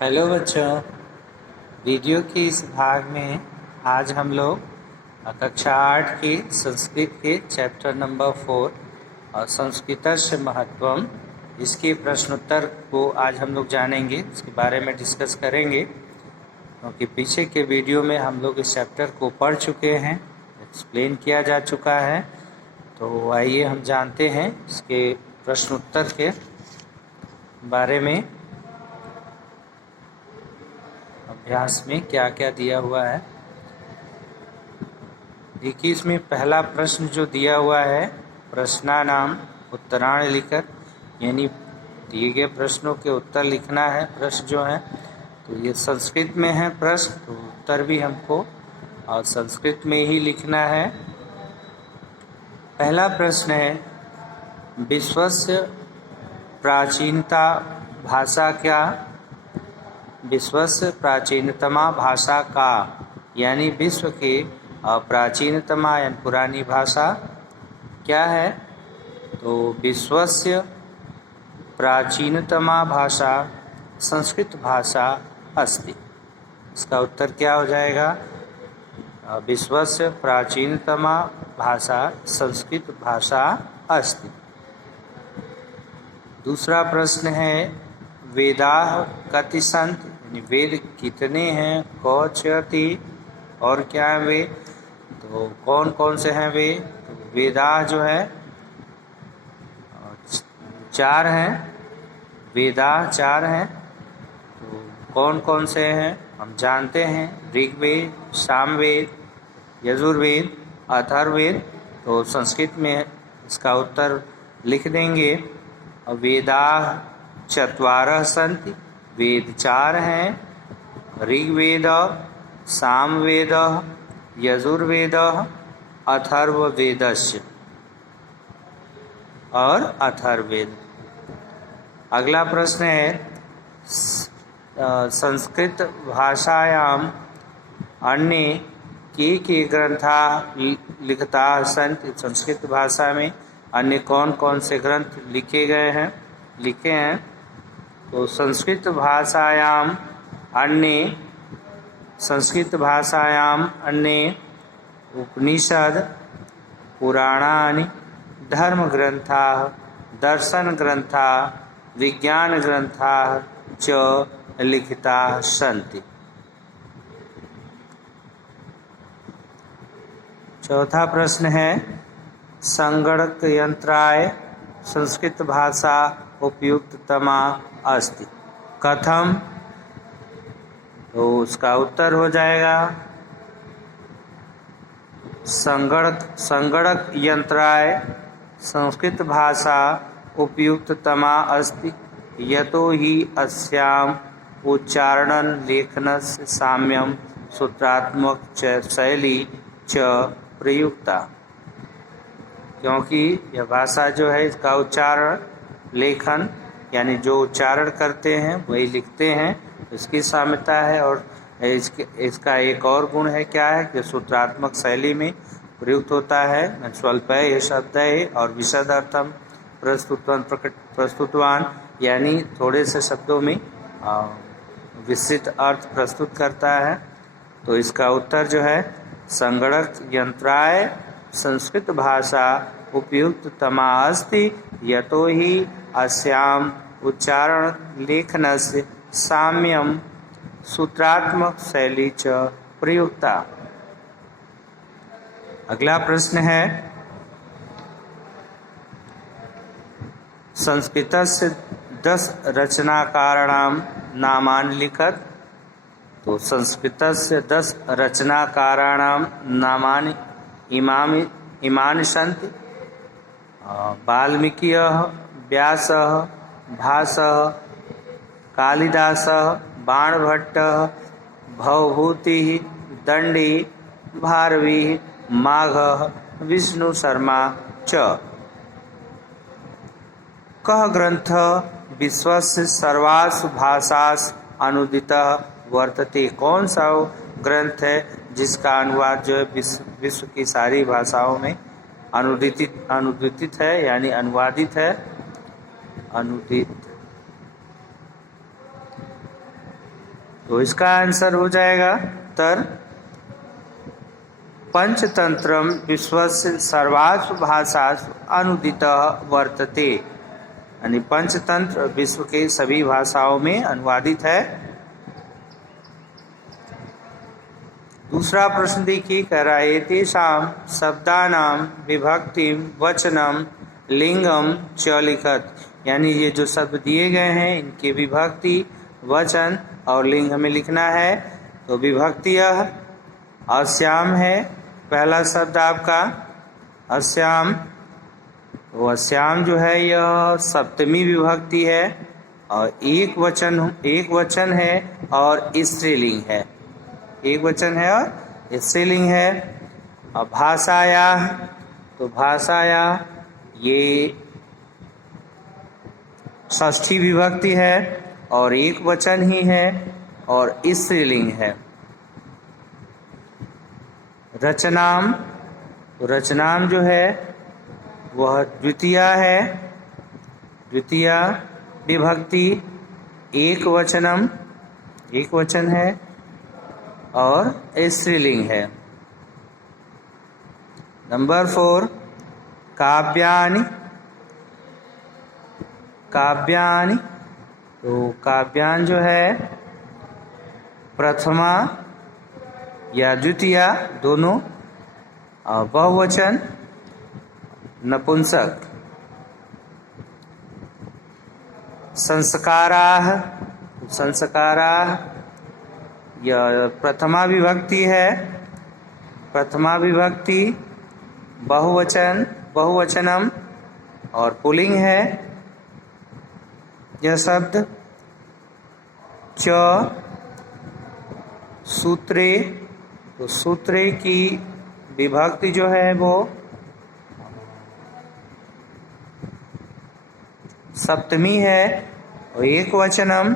Hello बच्चों, video के इस भाग में आज हम लोग कक्षा 8 की संस्कृत के चैप्टर नंबर 4 और संस्कृतस्य महत्वम इसके प्रश्नोत्तर को आज हम लोग जानेंगे, इसके बारे में डिस्कस करेंगे। क्योंकि पीछे के वीडियो में हम लोग इस चैप्टर को पढ़ चुके हैं, एक्सप्लेन किया जा चुका है। तो आइए हम जानते हैं इसके प्रश्नोत्तर के बारे में। अभ्यास में क्या क्या दिया हुआ है देखिए। इसमें पहला प्रश्न जो दिया हुआ है, प्रश्नानाम उत्तराण लिखकर, यानी दिए गए प्रश्नों के उत्तर लिखना है। प्रश्न जो है तो ये संस्कृत में है प्रश्न, तो उत्तर भी हमको और संस्कृत में ही लिखना है। पहला प्रश्न है, विश्वस्य प्राचीनता भाषा क्या? विश्वस्य प्राचीनतमा भाषा का, यानी विश्व के प्राचीनतमा यानी पुरानी भाषा क्या है? तो विश्वस्य प्राचीनतमा भाषा संस्कृत भाषा अस्ति। इसका उत्तर क्या हो जाएगा? विश्वस्य प्राचीनतमा भाषा संस्कृत भाषा अस्ति। दूसरा प्रश्न है, वेदाः कति सन्ति, यानी वेद कितने हैं? कौचति, और क्या है वे? तो कौन कौन से हैं वे? तो वेदाः जो है 4 हैं, वेदाः 4 हैं। तो कौन कौन से हैं हम जानते हैं, ऋग्वेद, सामवेद, यजुर्वेद, अथर्ववेद। तो संस्कृत में इसका उत्तर लिख देंगे। वेदाः चत्वारः सन्ति, वेद 4 हैं, ऋग्वेद, सामवेद, यजुर्वेद, अथर्ववेदस्य और अथर्ववेद। अगला प्रश्न है, संस्कृत भाषायाम अन्य के ग्रंथा लिखता सन्ति। संस्कृत भाषा में अन्य कौन कौन से ग्रंथ लिखे हैं? तो संस्कृत भाषायाम अन्य उपनिषद, पुराणानि, धर्म ग्रंथाः, दर्शन ग्रंथाः, विज्ञान ग्रंथाः च लिखिताः सन्ति। चौथा प्रश्न है, संगणक यंत्राय संस्कृत भाषा उपयुक्ततमा अस्ति, कथम? तो उसका उत्तर हो जाएगा, संगणक यंत्राय संस्कृत भाषा उपयुक्ततमा अस्ति, यतो हि अस्याम उच्चारण लेखनस्य साम्यम सूत्रात्मक च शैली च प्रयुक्ता। क्योंकि यह भाषा जो है इसका उच्चारण लेखन यानी जो उच्चारण करते हैं वही लिखते हैं, इसकी साम्यता है। और इसका एक और गुण है, क्या है कि सूत्रात्मक शैली में प्रयुक्त होता है। स्वल्पय शब्दय और विशद अर्थम प्रस्तुतवान, यानी थोड़े से शब्दों में विस्तृत अर्थ प्रस्तुत करता है। तो इसका उत्तर जो है, संगणक यंत्राय संस्कृत भाषा उपयुक्ततमा अस्ति, यतो हि अस्याम उच्चारण लेखनस्य साम्यम सूत्रात्मक शैली च प्रयुक्ता। अगला प्रश्न है, संस्कृतस्य 10 रचनाकाराणां नामानि लिखत। तो संस्कृतस्य 10 रचनाकाराणां नामानि इमानि सन्ति। वाल्मीकियः, व्यासः, भासः, कालिदासः, बाणभट्टः, भवभूतिः, दण्डी, भारवी, माघः, विष्णु शर्मा च। कः ग्रंथः विश्वस्य सर्वासु भाषासु अनुदितः वर्तते? कौन सा ग्रंथ है जिसका अनुवाद जो है विश्व की सारी भाषाओं में अनुदित है, यानी अनुवादित है। अनुदित तो इसका आंसर हो जाएगा उत्तर पंचतंत्रम विश्वस्य सर्वासु भाषासु अनुदितः वर्तते, यानी पंचतंत्र विश्व के सभी भाषाओं में अनुवादित है। दूसरा प्रश्न देखिए, कह रहा है तेषां शब्दानां विभक्तिम वचनम लिंगम च लिखत, यानी ये जो शब्द दिए गए हैं इनकी विभक्ति वचन और लिंग हमें लिखना है। तो विभक्ति यह अस्याम है, पहला शब्द आपका अस्याम। तो अस्याम जो है यह सप्तमी विभक्ति है और एक वचन है और स्त्रीलिंग है, एक वचन है और स्त्रीलिंग है। और भाषाया, तो भाषाया ये षष्ठी विभक्ति है और एक वचन ही है और स्त्रीलिंग है। रचनाम, तो रचनाम जो है वह द्वितीया है, द्वितीया विभक्ति एक वचनम, एक वचन है और स्त्रीलिंग है। नंबर 4 काव्यानि, काव्यानि, तो काव्यान जो है प्रथमा या द्वितीया दोनों, बहुवचन नपुंसक। संस्काराः, संस्काराः यह प्रथमा विभक्ति है, प्रथमा विभक्ति बहुवचन, बहुवचनम और पुल्लिंग है यह शब्द। च सूत्रे, तो सूत्रे की विभक्ति जो है वो सप्तमी है और एक वचनम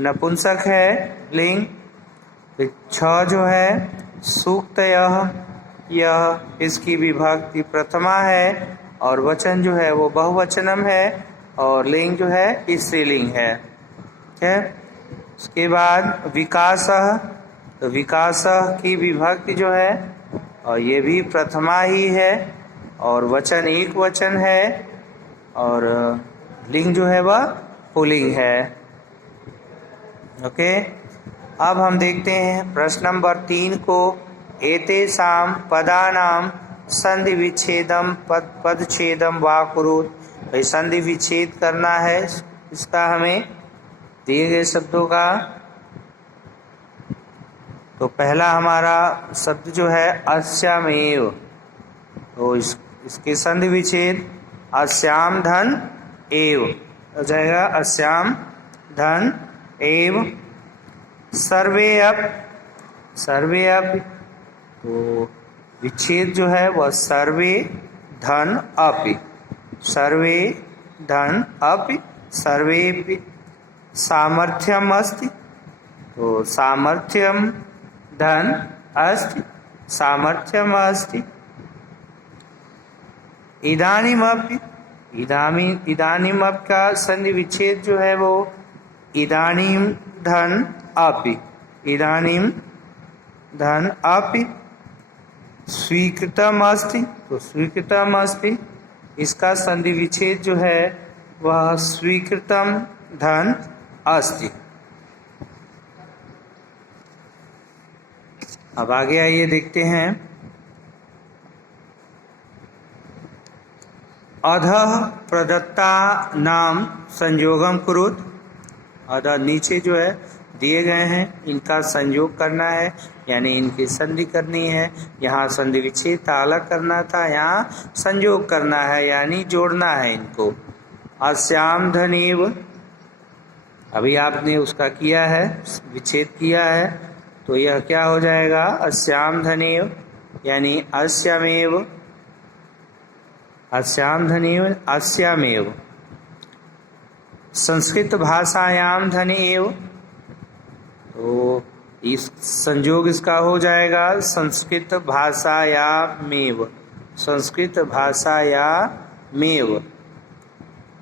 नपुंसक है लिंग। छ जो है सूक्त, यह इसकी विभक्ति प्रथमा है और वचन जो है वो बहुवचनम है और लिंग जो है स्त्रीलिंग है। ठीक है। उसके बाद विकासः, तो विकासः की विभक्ति जो है और ये भी प्रथमा ही है और वचन एक वचन है और लिंग जो है वह पुल्लिंग है। ओके। अब हम देखते हैं प्रश्न नंबर 3 को। एतेषां पदानां संधि विच्छेदम पदच्छेदम वा कुरुत, भाई संधि विच्छेद करना है इसका हमें दिए गए शब्दों का। तो पहला हमारा शब्द जो है अस्यामेव, तो इसके संधि विच्छेद अस्याम धन एव हो जाएगा, अस्याम धन एव। सर्वे अप, सर्वे अप, तो विच्छेद जो है वह सर्वे धन अपि, सर्वे धन अपि सर्वेपि। सामर्थ्यम अस्ति, तो सामर्थ्यम धन अस्ति, सामर्थ्यम अस्ति। इदानीमपि, इदानीम का संधि विच्छेद जो है वो इदानीम धन अपि, इदानीम धन अपि। स्वीकृतम अस्ति, तो स्वीकृतम अस्ति इसका संधि विच्छेद जो है वह स्वीकृतम धन अस्ति। अब आगे आइए देखते हैं। अधः प्रदत्ता नाम संयोगम कुरुत, अधः नीचे जो है दिए गए हैं इनका संयोग करना है, यानी इनकी संधि करनी है। यहाँ संधि विच्छेद था, अलग करना था, यहाँ संयोग करना है यानी जोड़ना है इनको। अस्याम धनेव, अभी आपने उसका किया है, विच्छेद किया है, तो यह क्या हो जाएगा अस्याम धनेव, यानी अस्यामेव, अस्याम धनेव अस्यामेव। संस्कृत भाषायाम धनेव, तो इस संयोग इसका हो जाएगा संस्कृत भाषायामेव, संस्कृत भाषायामेव।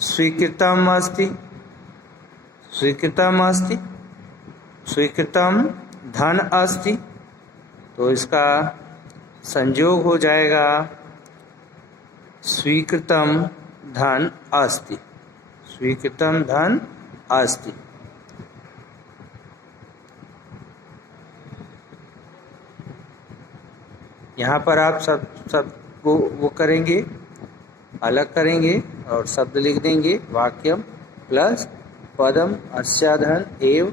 स्वीकृतम अस्ति, स्वीकृतम अस्ति, स्वीकृतम धन अस्ति, तो इसका संयोग हो जाएगा स्वीकृतम धन अस्ति, स्वीकृतम धन अस्ति। यहाँ पर आप सब वो करेंगे, अलग करेंगे और शब्द लिख देंगे। वाक्यम प्लस पदम अस्या धन एव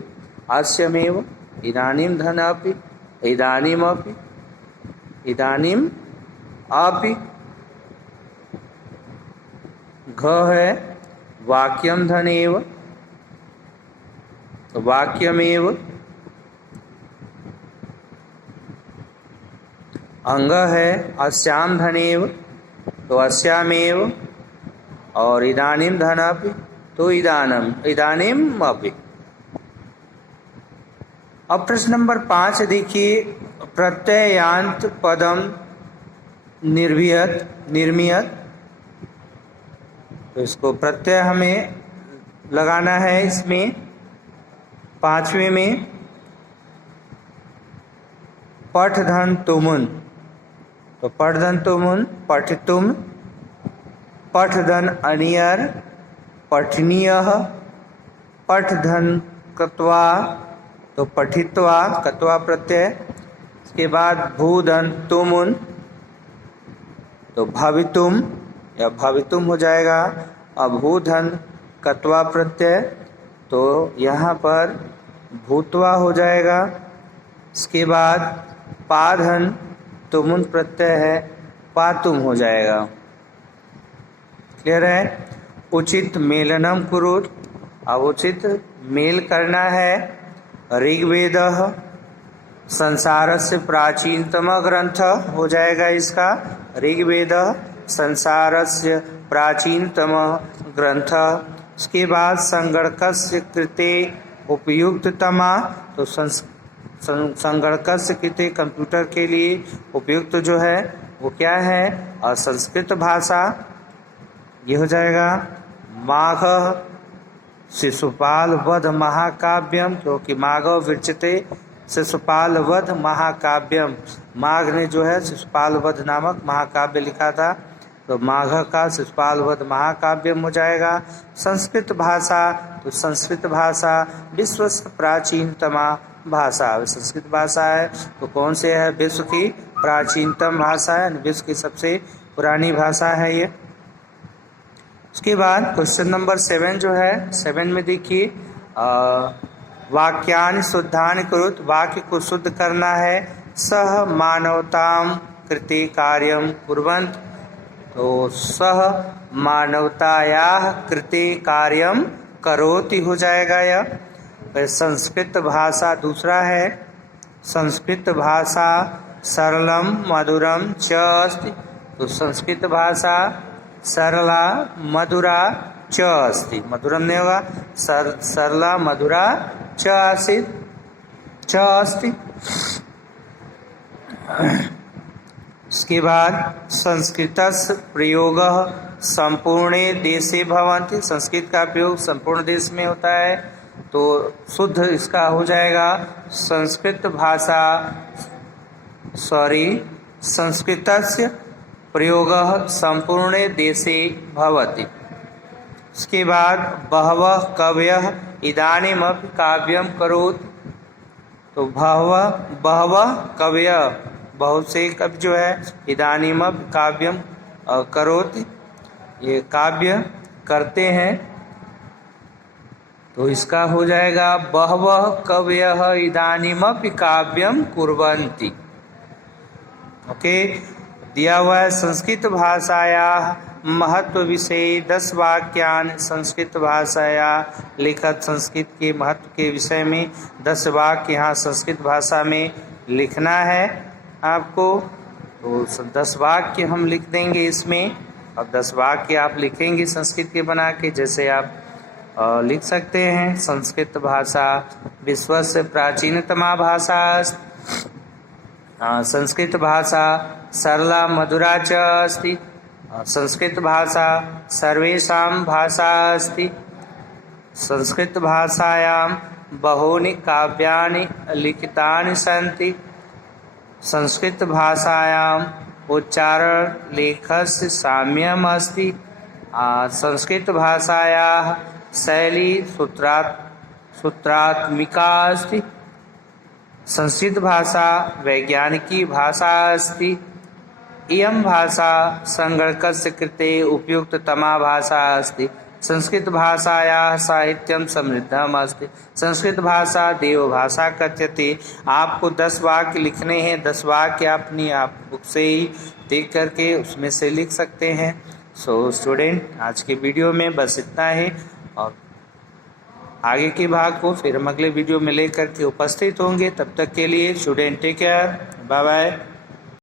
अस्यमेव इदानीम धन अपि इदानीम अपि इदानीम अपि। घ है वाक्यम धन एव, तो वाक्यमेव। अंग है अस्याम धनेव, तो अस्यामेव। और इदानीम धन अपि, तो इदानीम अपि। अब प्रश्न नंबर 5 देखिए, प्रत्ययांत पदम निर्मियत, तो इसको प्रत्यय हमें लगाना है इसमें 5वें में। पठधन तुमुन, तो पठधन तुमुन पठितुम, पठधन अनियर पठनीयः, पठधन कत्वा, तो पठित्वा, कत्वा प्रत्यय। इसके बाद भूधन तुमुन, तो भवितुम या भवितुम हो जाएगा। अभूधन कत्वा प्रत्यय, तो यहाँ पर भूतवा हो जाएगा। इसके बाद पाधन तुमुन प्रत्यय है, पातुम हो जाएगा। क्लियर है? उचित मेलनम कुरुत, अब उचित मेल करना है। ऋग्वेद संसारस्य प्राचीनतम ग्रंथ हो जाएगा इसका। ऋग्वेद संसारस्य प्राचीनतम ग्रंथ। उसके बाद संगणकस्य कृते उपयुक्ततमा, तो संगणकस्य कृते कंप्यूटर के लिए उपयुक्त जो है वो क्या है? और संस्कृत भाषा, ये हो जाएगा माघ शिशुपाल वध महाकाव्यम, क्योंकि माघव विरचिते शिशुपाल वध महाकाव्यम। माघ ने जो है शिशुपाल वध नामक महाकाव्य लिखा था, तो माघ का शिशुपाल वध महाकाव्यम हो जाएगा। संस्कृत भाषा, तो संस्कृत भाषा विश्व से प्राचीनतमा भाषा, संस्कृत भाषा है तो कौन से है? विश्व की प्राचीनतम भाषा है, विश्व की सबसे पुरानी भाषा है ये। उसके बाद क्वेश्चन नंबर 7 जो है, 7 में देखिए, वाक्यानि शुद्धानि कुरुत, वाक्य को शुद्ध करना है। सह मानवताम कृते कार्यम कुर्वन्त, तो सह मानवतायाः कृते कार्यम करोति हो जाएगा यह। संस्कृत भाषा दूसरा है, संस्कृत भाषा सरलम मधुरम च अस्ति, तो संस्कृत भाषा सरला मधुरा च अस्ति, मधुरम नहीं होगा, सरला मधुरा च अस्ति। उसके बाद संस्कृतस्य प्रयोगः संपूर्णे देशे भवन्ति, संस्कृत का प्रयोग संपूर्ण देश में होता है, तो शुद्ध इसका हो जाएगा संस्कृत भाषा संस्कृतस्य प्रयोगः संपूर्णे देशे भवति। उसके बाद बहवः कवयः इदानीमपि काव्यम करोति, तो बहवः कवयः बहुत से कवि जो है इदानीमपि काव्यम करोति, ये काव्य करते हैं, तो इसका हो जाएगा बहवः कवयः इदानीमपि काव्यम कुर्वन्ति। ओके, दिया हुआ है संस्कृत भाषाया महत्व विषय 10 वाक्यान, संस्कृत भाषाया लिखत, संस्कृत के महत्व के विषय में 10 वाक्य यहाँ संस्कृत भाषा में लिखना है आपको। तो 10 वाक्य हम लिख देंगे इसमें। अब 10 वाक्य आप लिखेंगे संस्कृत के बना के, जैसे आप लिख सकते हैं। संस्कृत भाषा विश्व से प्राचीनतमा भाषा, संस्कृत भाषा सरला मधुरा च अस्ति, संस्कृत भाषा सर्वेषां भाषा अस्ति, संस्कृत भाषायां बहूनि काव्यानि लिखितानि सन्ति। संस्कृतभाषायाम् उच्चारणलेखनस्य साम्यम् अस्ति। संस्कृतभाषायाः शैली सूत्रात्मिका अस्ति। संस्कृतभाषा वैज्ञानिकी भाषा अस्ति। इयं भाषा संगणकस्य कृते उपयुक्ततमा भाषा अस्ति। संस्कृतभाषायाः साहित्यं समृद्धम् अस्ति। संस्कृतभाषा देवभाषा कथ्यते। आपको 10 वाक्य लिखने हैं। 10 वाक्य अपनी आप बुक से ही देख करके उसमें से लिख सकते हैं। सो स्टूडेंट, आज के वीडियो में बस इतना ही, और आगे के भाग को फिर हम अगले वीडियो में लेकर के उपस्थित होंगे। तब तक के लिए student take care, bye bye.